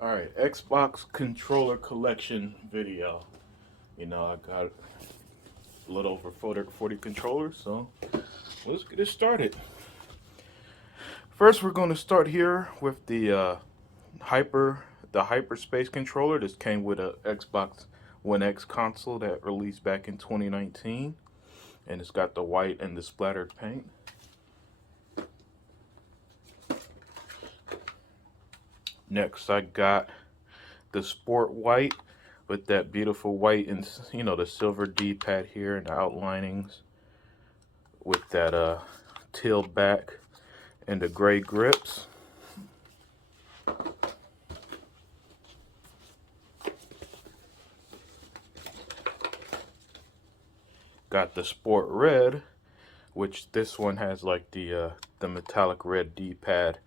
Alright, Xbox controller collection video. I got a little over 40 controllers, so let's get it started. First, we're going to start here with Hyper, the Hyperspace controller. This came with a Xbox One X console that released back in 2019, and it's got the white and the splattered paint. Next, I got the Sport White with that beautiful white and the silver D-pad here and the outlinings with that teal back and the gray grips. Got the Sport Red, which this one has like the metallic red D-pad,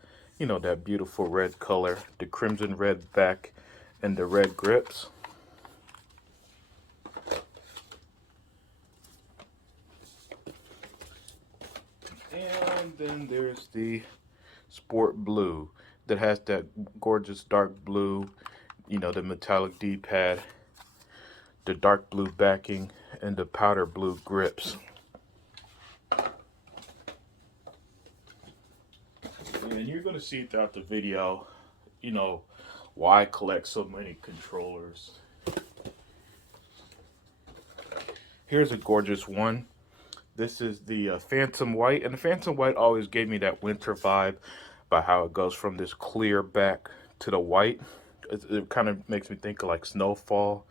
that beautiful red color, the crimson red back and the red grips. And then there's the Sport Blue that has that gorgeous dark blue, the metallic D-pad, the dark blue backing, and the powder blue grips. And you're going to see throughout the video, why I collect so many controllers. Here's a gorgeous one. This is the Phantom White, and the Phantom White always gave me that winter vibe by how it goes from this clear back to the white. It kind of makes me think of like snowfall,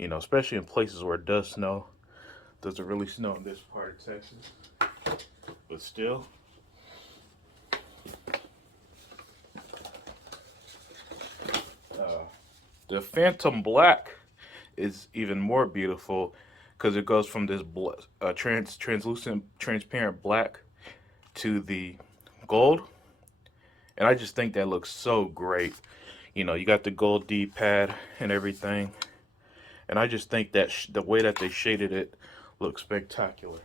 especially in places where it does snow. Doesn't really snow in this part of Texas, but still. The Phantom Black is even more beautiful because it goes from this translucent, transparent black to the gold. And I just think that looks so great. You got the gold D-pad and everything. And I just think that the way that they shaded it looks spectacular.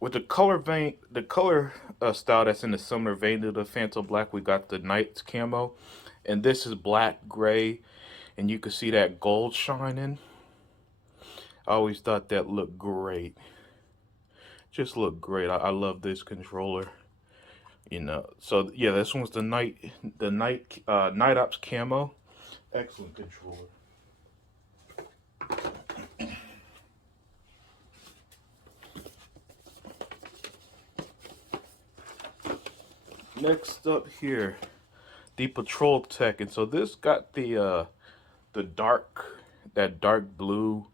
With the color vein, the color style that's in the similar vein to the Phantom Black, we got the Knights camo, and this is black, gray, and you can see that gold shining. I always thought that looked great. Just looked great. I love this controller. So yeah, this one's the Night Ops camo. Excellent controller. Next up here, the Patrol Tech, and so this got the that dark blue,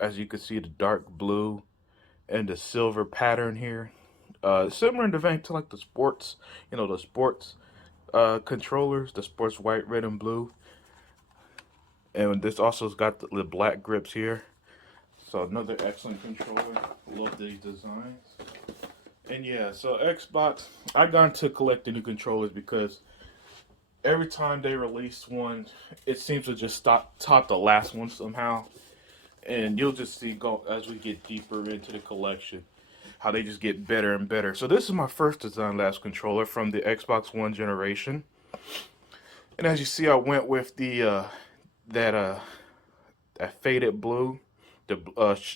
as you can see, the dark blue and the silver pattern here. Similar in the vein to like the sports, the sports controllers, the sports white, red, and blue. And this also has got the black grips here. So another excellent controller. Love these designs. And yeah, so Xbox, I got into collecting new controllers because every time they release one, it seems to just top the last one somehow. And you'll just see go as we get deeper into the collection how they just get better and better. So this is my first Design Labs controller from the Xbox One generation. And as you see, I went with the that faded blue, the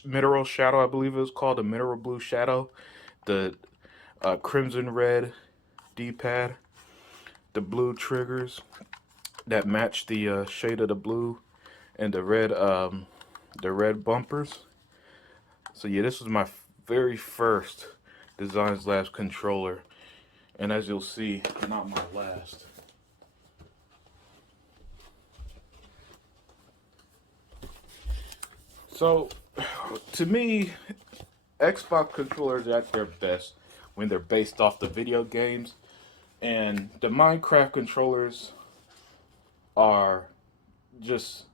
mineral shadow, I believe it was called, the mineral blue shadow, the crimson red D-pad, the blue triggers that match the shade of the blue, and the red bumpers. So yeah, this was my very first Design Labs controller, and as you'll see, not my last. So, to me, Xbox controllers are at their best when they're based off the video games, and the Minecraft controllers are just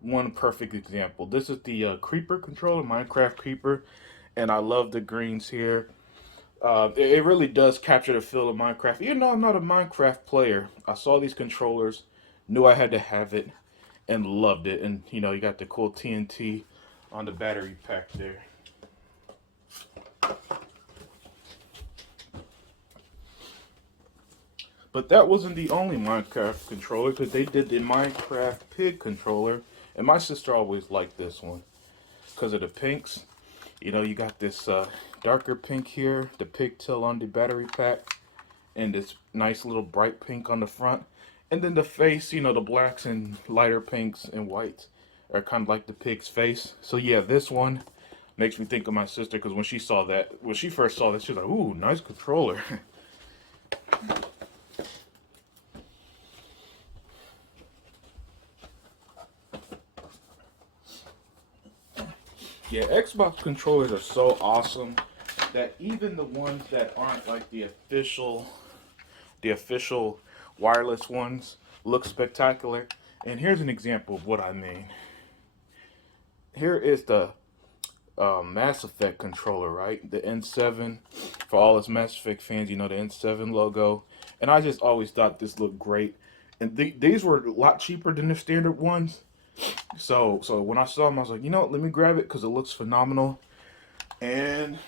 one perfect example. This is the Creeper controller, Minecraft Creeper, and I love the greens here. It really does capture the feel of Minecraft. Even though I'm not a Minecraft player, I saw these controllers, knew I had to have it, and loved it. And you got the cool TNT on the battery pack there. But that wasn't the only Minecraft controller, because they did the Minecraft Pig controller, and my sister always liked this one because of the pinks. You know, you got this darker pink here, the pigtail on the battery pack, and this nice little bright pink on the front. And then the face, you know, the blacks and lighter pinks and whites are kind of like the pig's face. So yeah, this one makes me think of my sister, because when she saw that, when she first saw this, she was like, ooh, nice controller. Yeah, Xbox controllers are so awesome that even the ones that aren't like the official wireless ones look spectacular. And here's an example of what I mean. Here is the Mass Effect controller, right? The N7. For all us Mass Effect fans, you know the N7 logo. And I just always thought this looked great. And these were a lot cheaper than the standard ones. So when I saw them, I was like, you know what, let me grab it because it looks phenomenal. And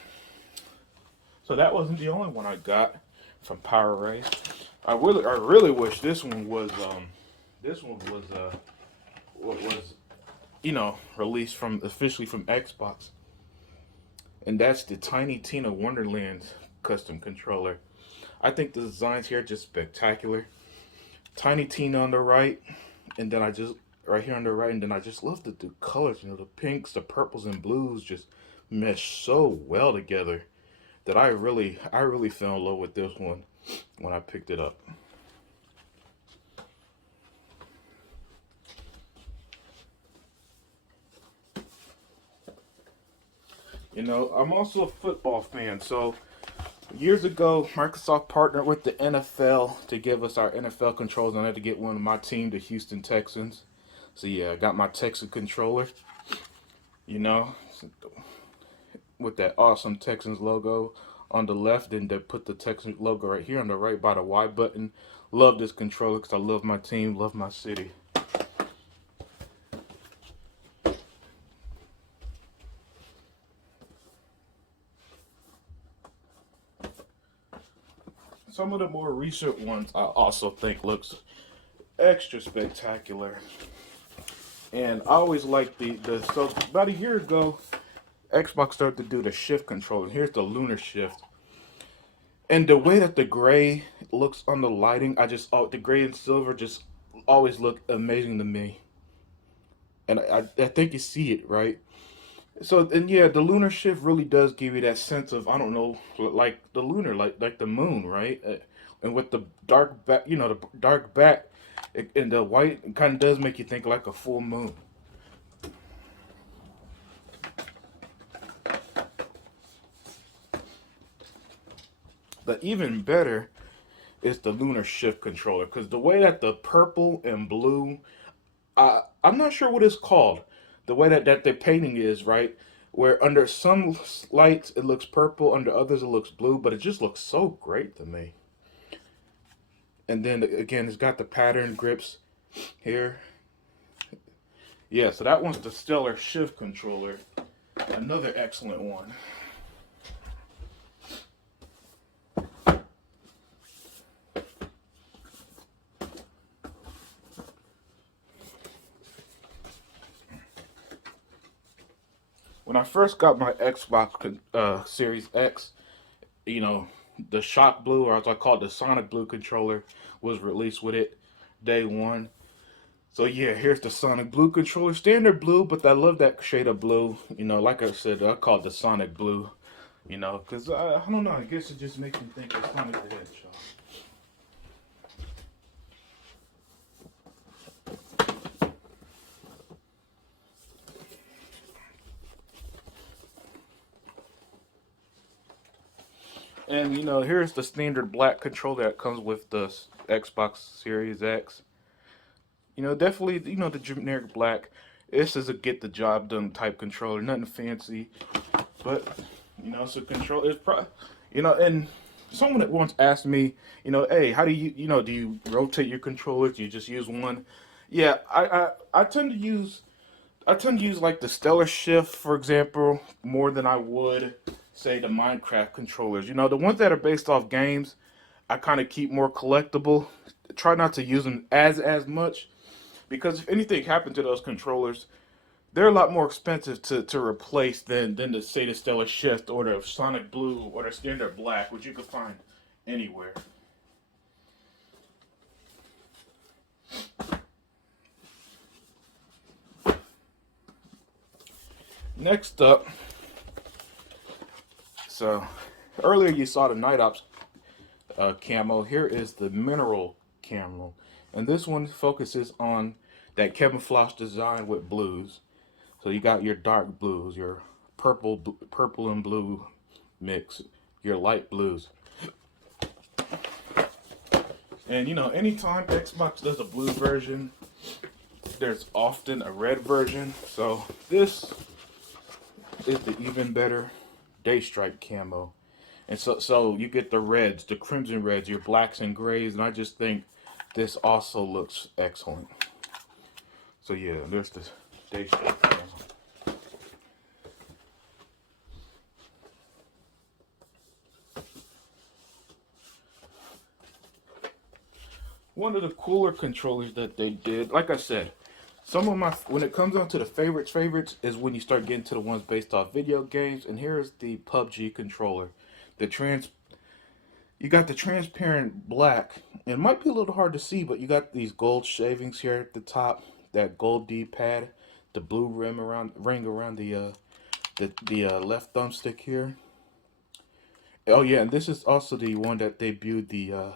so that wasn't the only one I got from PowerRay. I really wish what was released from officially from Xbox, and that's the Tiny Tina Wonderlands custom controller. I think the designs here are just spectacular. Tiny Tina on the right, and then I just right here on the right, and then I just love the colors. You know, the pinks, the purples, and blues just mesh so well together that I really fell in love with this one when I picked it up. You know, I'm also a football fan, so years ago, Microsoft partnered with the NFL to give us our NFL controls. And I had to get one of my team, the Houston Texans. So yeah, I got my Texan controller, you know, with that awesome Texans logo on the left, and they put the Texans logo right here on the right by the Y button. Love this controller because I love my team, love my city. Some of the more recent ones I also think looks extra spectacular. And I always like so about a year ago, Xbox started to do the shift controller. Here's the lunar shift. And the way that the gray looks on the lighting, the gray and silver just always look amazing to me. And I think you see it, right? So, and yeah, the lunar shift really does give you that sense of, I don't know, like the lunar, like the moon, right? And with the dark back, the dark back, and the white, it kind of does make you think like a full moon. But even better is the lunar shift controller, because the way that the purple and blue, I'm not sure what it's called. The way that the painting is, right? Where under some lights it looks purple, under others it looks blue, but it just looks so great to me. And then again, it's got the pattern grips here. Yeah, so that one's the Stellar Shift controller. Another excellent one. When I first got my Xbox Series X, you know, the Shock Blue, or as I call it, the Sonic Blue controller was released with it day one. So yeah, here's the Sonic Blue controller, standard blue, but I love that shade of blue. You know, like I said, I call it the Sonic Blue. You know, because I don't know, I guess it just makes me think of Sonic the Hedgehog. And you know, here's the standard black controller that comes with the Xbox Series X. You know, definitely, the generic black. This is a get the job done type controller, nothing fancy, but it's a control. It's probably, and someone that once asked me, hey, how do do you rotate your controllers? Do you just use one? Yeah, I tend to use. I tend to use like the Stellar Shift, for example, more than I would say the Minecraft controllers. You know, the ones that are based off games, I kind of keep more collectible. Try not to use them as much because if anything happened to those controllers, they're a lot more expensive to replace than the say the Stellar Shift or the Sonic Blue or the Standard Black, which you could find anywhere. Next up, so earlier you saw the Night Ops camo. Here is the Mineral camo, and this one focuses on that camouflage design with blues. So you got your dark blues, your purple and blue mix, your light blues. And you know, anytime Xbox does a blue version, there's often a red version. So this is the even better Day Stripe camo. And so you get the reds, the crimson reds, your blacks and grays, and I just think this also looks excellent. So yeah, there's the Day Stripe camo. One of the cooler controllers that they did, like I said, some of my, when it comes down to the favorites is when you start getting to the ones based off video games. And here's the PUBG controller. The you got the transparent black. It might be a little hard to see, but you got these gold shavings here at the top, that gold D-pad, the blue ring around the left thumbstick here. Oh yeah, and this is also the one that debuted the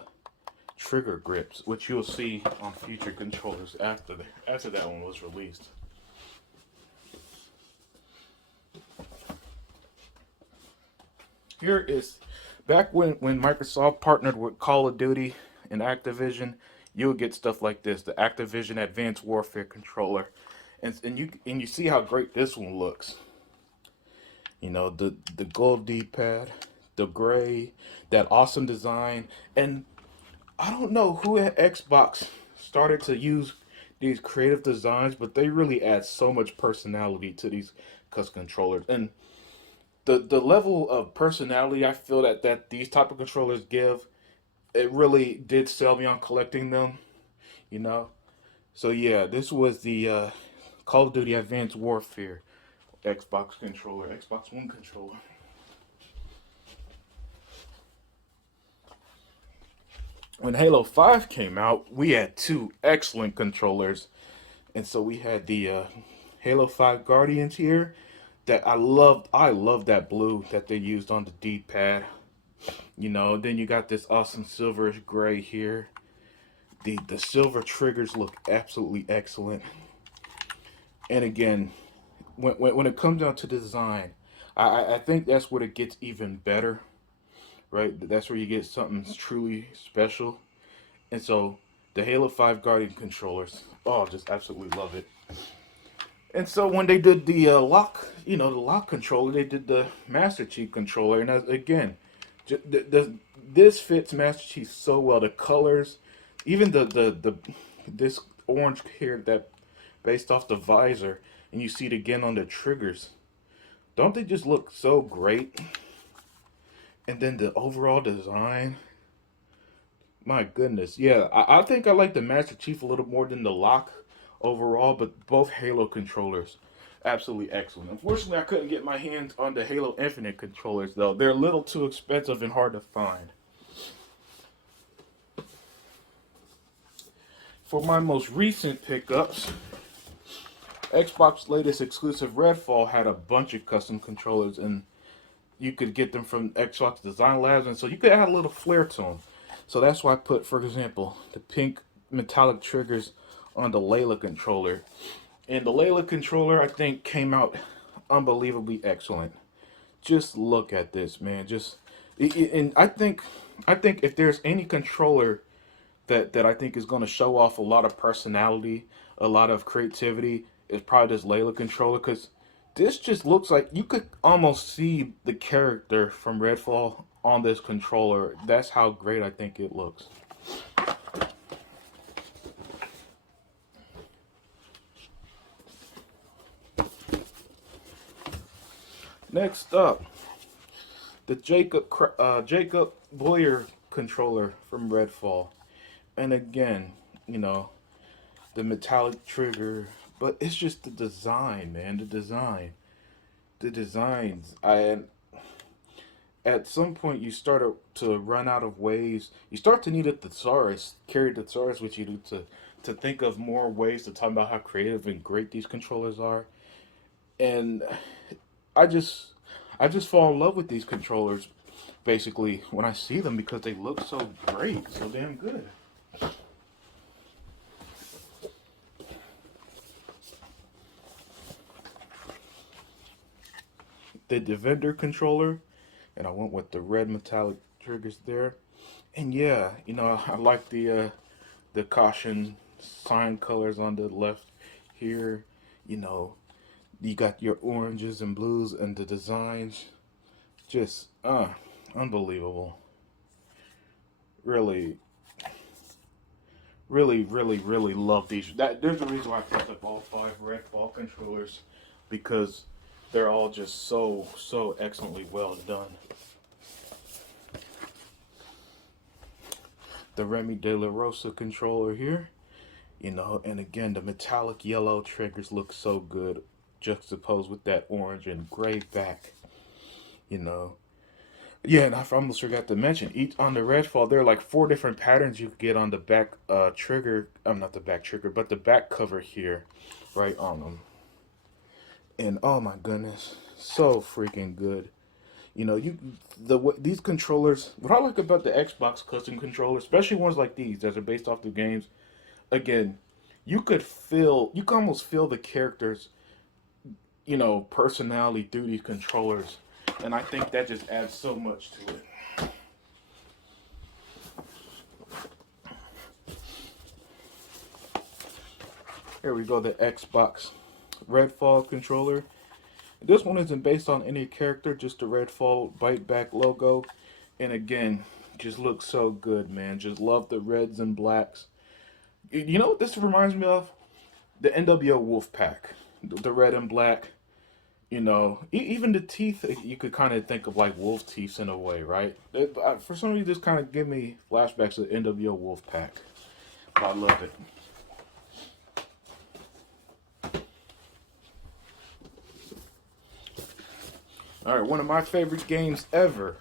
trigger grips, which you'll see on future controllers after that one was released. Here is back when Microsoft partnered with Call of Duty and Activision, you would get stuff like this, the Activision Advanced Warfare controller, and you see how great this one looks. You know, the gold D-pad, the gray, that awesome design, and I don't know who at Xbox started to use these creative designs, but they really add so much personality to these custom controllers. And the level of personality I feel that these type of controllers give, it really did sell me on collecting them, you know. So yeah, this was the Call of Duty Advanced Warfare Xbox controller, Xbox One controller. When Halo 5 came out, we had two excellent controllers. And so we had the Halo 5 Guardians here that I loved. I love that blue that they used on the D-pad. You know, then you got this awesome silverish gray here. The silver triggers look absolutely excellent. And again, when it comes down to design, I think that's where it gets even better, right? That's where you get something truly special. And so the Halo 5 Guardian controllers, oh, just absolutely love it. And so when they did the lock, you know, the lock controller, they did the Master Chief controller, and again, this fits Master Chief so well. The colors, even the this orange here that based off the visor, and you see it again on the triggers. Don't they just look so great? And then the overall design, my goodness, yeah, I think I like the Master Chief a little more than the lock overall, but both Halo controllers, absolutely excellent. Unfortunately, I couldn't get my hands on the Halo Infinite controllers though. They're a little too expensive and hard to find. For my most recent pickups, Xbox latest exclusive Redfall had a bunch of custom controllers, and you could get them from Xbox Design Labs, and so you could add a little flair to them. So that's why I put, for example, the pink metallic triggers on the Layla controller. And the Layla controller, I think, came out unbelievably excellent. Just look at this, man. And I think if there's any controller that I think is going to show off a lot of personality, a lot of creativity, is probably this Layla controller, because this just looks like you could almost see the character from Redfall on this controller. That's how great I think it looks. Next up, the Jacob Boyer controller from Redfall. And again, you know, the metallic trigger, but it's just the design, man. The designs. I At some point you start to run out of ways. You start to need a thesaurus, carry the thesaurus with you to think of more ways to talk about how creative and great these controllers are. And I just I just fall in love with these controllers basically when I see them because they look so great, so damn good. The Defender controller, and I went with the red metallic triggers there. And yeah, I like the caution sign colors on the left here. You know, you got your oranges and blues and the designs just unbelievable. Really, really love these. That there's a reason why I picked up all five red ball controllers because they're all just so excellently well done. The Remy De La Rosa controller here, and again the metallic yellow triggers look so good juxtaposed with that orange and gray back. You know, Yeah, and I almost forgot to mention, each on the Redfall, there are like four different patterns you could get on the back trigger. I'm not the back trigger, but the back cover here, right on them. And oh my goodness, so freaking good. These controllers. What I like about the Xbox custom controllers, especially ones like these that are based off the games, again, you can almost feel the characters, personality through these controllers, and I think that just adds so much to it. Here we go, the Xbox Redfall controller. This one isn't based on any character, just the Redfall Bite Back logo. And again, just looks so good, man. Just love the reds and blacks. You know what this reminds me of? The NWO Wolfpack. The red and black. Even the teeth, you could kind of think of like wolf teeth in a way, right? For some reason, this kind of give me flashbacks to the NWO Wolfpack. I love it. All right, one of my favorite games ever,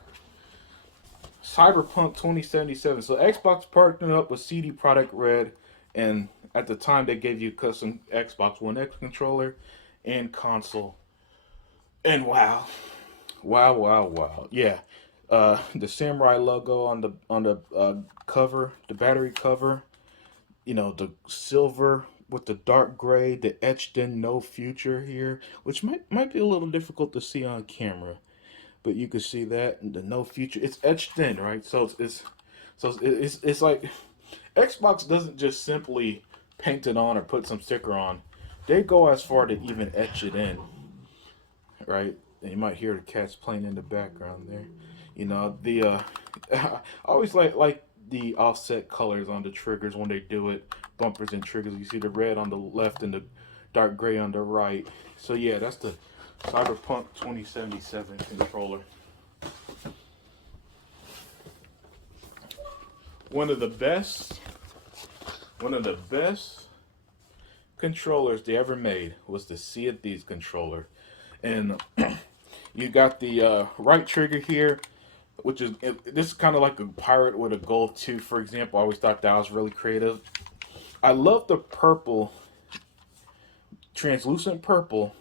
Cyberpunk 2077. So Xbox partnered up with CD Projekt Red, and at the time they gave you a custom Xbox One X controller and console. And wow, wow. Yeah, the samurai logo on the cover, the battery cover. The silver with the dark gray, the etched in no future here, which might be a little difficult to see on camera, but you can see that the no future. It's etched in, right? So it's like Xbox doesn't just simply paint it on or put some sticker on. They go as far to even etch it in, right? And you might hear the cats playing in the background there. The I always like the offset colors on the triggers when they do it. Bumpers and triggers. You see the red on the left and the dark gray on the right. So yeah, that's the Cyberpunk 2077 controller. One of the best, one of the best controllers they ever made was the Sea of Thieves controller, and you got the right trigger here, which is this is kind of like a pirate with a gold tooth, for example. I always thought that was really creative. I love the purple, translucent purple.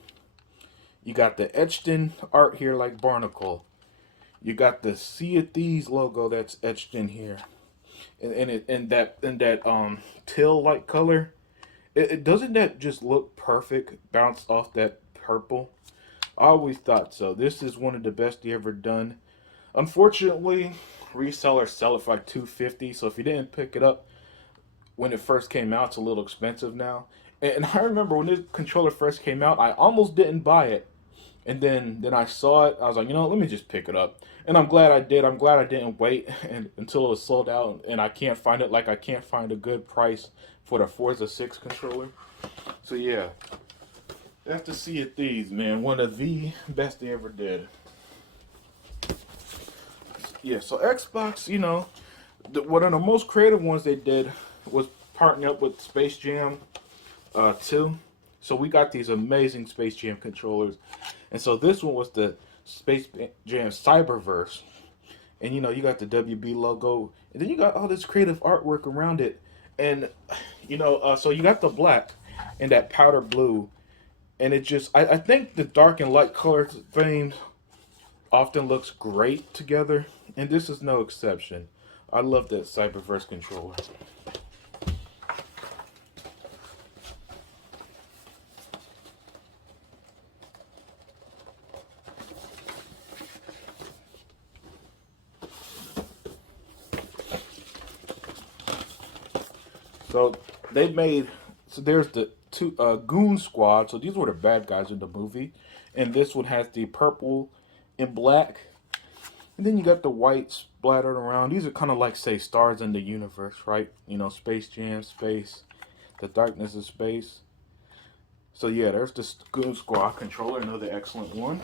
You got the etched in art here like barnacle. You got the Sea of Thieves logo that's etched in here, and it in that teal like color. It doesn't that just look perfect, bounced off that purple. I always thought so. This is one of the best he ever done. Unfortunately, resellers sell it for like 250. So if you didn't pick it up when it first came out, it's a little expensive now. And I remember when this controller first came out, I almost didn't buy it. And then I saw it. I was like, let me just pick it up. And I'm glad I did. I'm glad I didn't wait until it was sold out. And I can't find it, like I can't find a good price for the Forza 6 controller. So yeah, After seeing these, man, one of the best they ever did. Yeah, so Xbox, one of the most creative ones they did was partnering up with Space Jam 2. So we got these amazing Space Jam controllers. And so this one was the Space Jam Cyberverse. And you got the WB logo. And then you got all this creative artwork around it. And, so you got the black and that powder blue. And it just, I think the dark and light color theme often looks great together. And this is no exception. I love that Cyberverse controller. So they made so there's the two Goon Squad. So these were the bad guys in the movie, and this one has the purple and black, and then you got the white splattered around. These are kind of like say stars in the universe, right? Space Jam, space, the darkness of space. So yeah, there's this Goon Squad controller, another excellent one.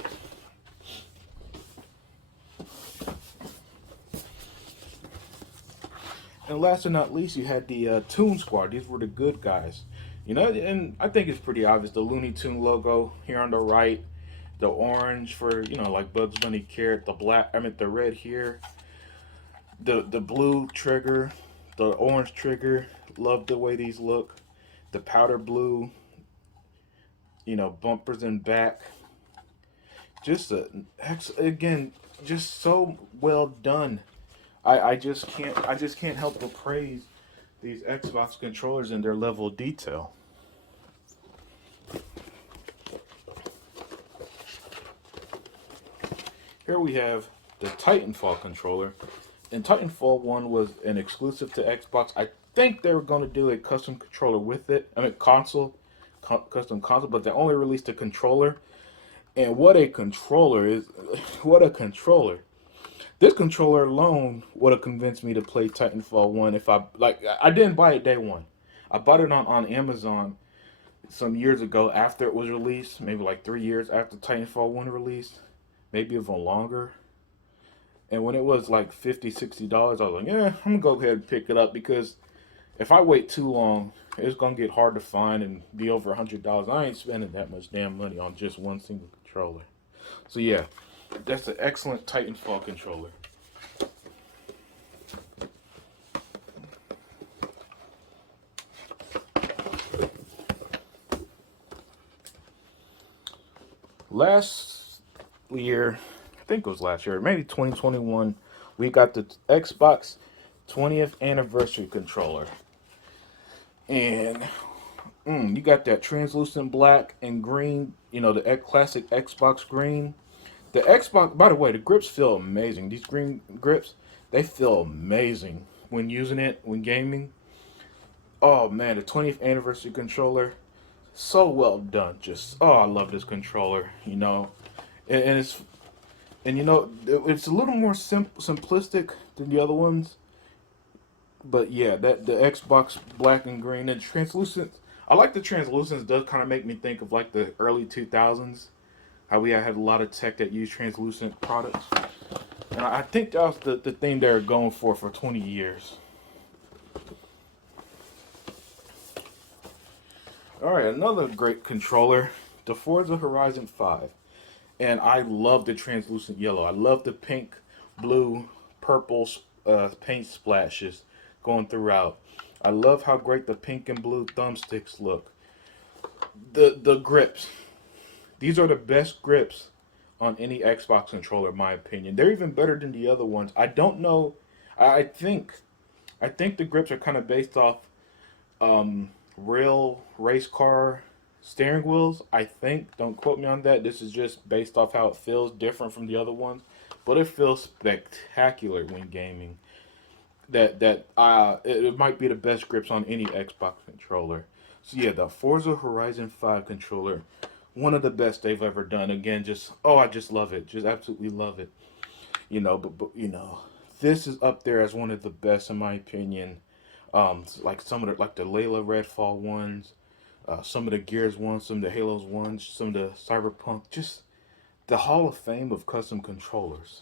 And last but not least, you had the Toon Squad. These were the good guys. And I think it's pretty obvious. The Looney Tune logo here on the right, the orange for like Bugs Bunny carrot, the black. I mean the red here, the blue trigger, the orange trigger. Love the way these look. The powder blue, bumpers and back. Just again, just so well done. I just can't help but praise these Xbox controllers and their level of detail. Here we have the Titanfall controller. And Titanfall 1 was an exclusive to Xbox. I think they were going to do a custom controller with it. I mean, custom console, but they only released a controller. And what a controller is! What a controller! This controller alone would have convinced me to play Titanfall 1 if I didn't buy it day one. I bought it on Amazon some years ago after it was released, maybe like 3 years after Titanfall 1 released, maybe even longer. And when it was like $50, $60, I was like, yeah, I'm gonna go ahead and pick it up because if I wait too long, it's gonna get hard to find and be over $100. I ain't spending that much damn money on just one single controller. So yeah, that's an excellent Titanfall controller. Last year, I think it was last year, maybe 2021, we got the Xbox 20th anniversary controller. And you got that translucent black and green, the classic Xbox green. The Xbox, by the way, the grips feel amazing. These green grips, they feel amazing when using it, when gaming. Oh man, the 20th anniversary controller, so well done. Just, oh, I love this controller, and it's a little more simplistic than the other ones. But yeah, that the Xbox black and green and translucent. I like the translucence. Does kind of make me think of like the early 2000s. How we had a lot of tech that used translucent products. And I think that was the thing they were going for 20 years. All right, another great controller, the Forza Horizon 5. And I love the translucent yellow. I love the pink, blue, purple paint splashes going throughout. I love how great the pink and blue thumbsticks look. The grips. These are the best grips on any Xbox controller, in my opinion. They're even better than the other ones. I don't know. I think I think the grips are kind of based off real race car steering wheels. I think. Don't quote me on that. This is just based off how it feels, different from the other ones, but it feels spectacular when gaming. It might be the best grips on any Xbox controller. So yeah, the Forza Horizon 5 controller, one of the best they've ever done. Again, just I just love it, just absolutely love it. But this is up there as one of the best in my opinion. Like some of the like the Layla Redfall ones, Some of the Gears ones, some of the Halos ones, some of the Cyberpunk, just the Hall of Fame of custom controllers.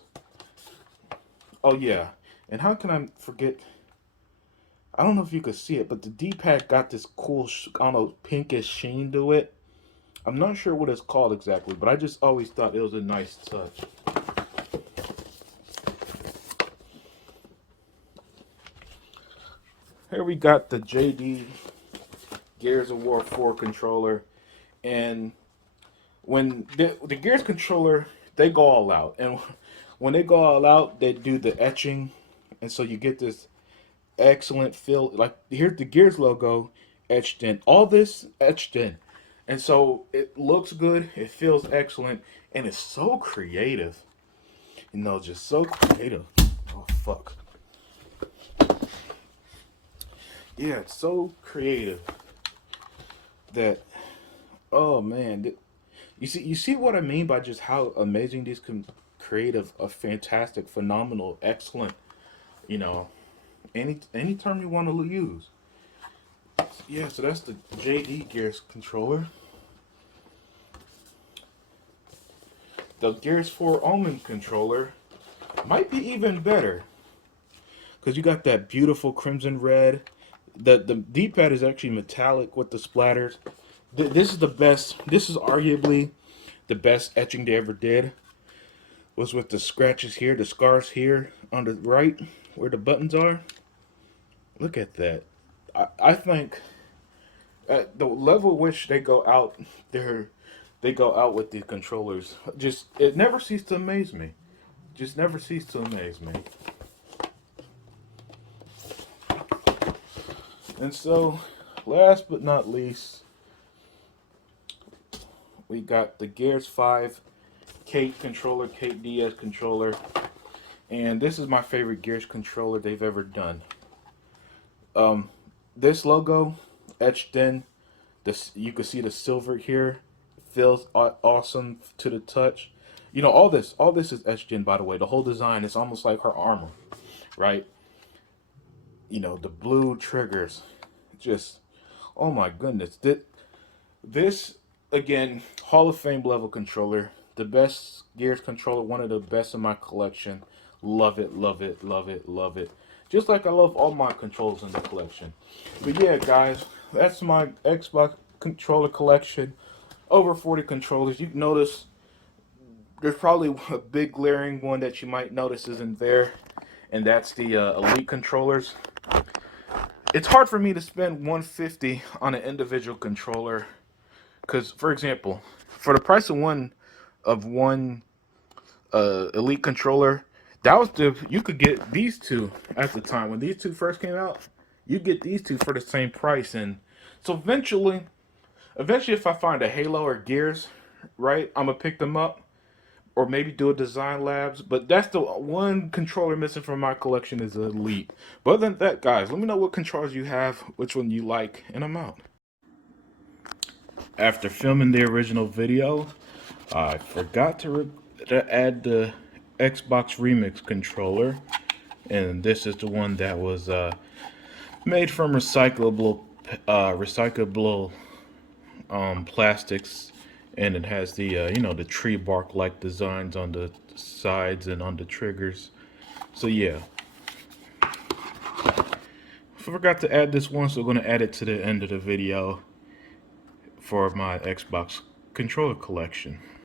Oh yeah, and how can I forget? I don't know if you could see it, but the D-pad got this cool, I don't know, pinkish sheen to it. I'm not sure what it's called exactly, but I just always thought it was a nice touch. Here we got the JD Gears of War 4 controller, and when the Gears controller, they go all out, and when they go all out, they do the etching, and so you get this excellent feel. Like here's the Gears logo etched in, all this etched in, and so it looks good, it feels excellent, and it's so creative. Just so creative. Oh fuck. Yeah, it's so creative that, oh man, you see what I mean by just how amazing these can create a fantastic, phenomenal, excellent, you know, any term you want to use. Yeah, so that's the JD Gears controller. The Gears 4 Omen controller might be even better because you got that beautiful crimson red. The D-pad is actually metallic with the splatters. This is the best. This is arguably the best etching they ever did. Was with the scratches here, the scars here on the right where the buttons are. Look at that. I think at the level which they go out, they go out with the controllers. Just it never ceases to amaze me. Just never ceases to amaze me. And so, last but not least, we got the Gears 5 Kate controller, Kate DS controller. And this is my favorite Gears controller they've ever done. This logo etched in, this you can see the silver here. Feels awesome to the touch. All this is etched in, by the way. The whole design is almost like her armor, right? The blue triggers. Just, oh my goodness. This again, Hall of Fame level controller. The best Gears controller, one of the best in my collection. Love it, love it, love it, love it. Just like I love all my controllers in the collection. But yeah, guys, that's my Xbox controller collection. Over 40 controllers. You notice there's probably a big glaring one that you might notice isn't there, and that's the Elite controllers. It's hard for me to spend 150 on an individual controller because, for example, for the price of one Elite controller, that was you could get these two at the time when these two first came out. You get these two for the same price, and so eventually, if I find a Halo or Gears, right, I'm gonna pick them up or maybe do a design labs. But that's the one controller missing from my collection is the Elite. But other than that, guys, let me know what controllers you have, which one you like, and I'm out. After filming the original video, I forgot to add the Xbox Remix controller, and this is the one that was made from recyclable plastics, and it has the the tree bark like designs on the sides and on the triggers. So yeah, I forgot to add this one, so I'm going to add it to the end of the video for my Xbox controller collection.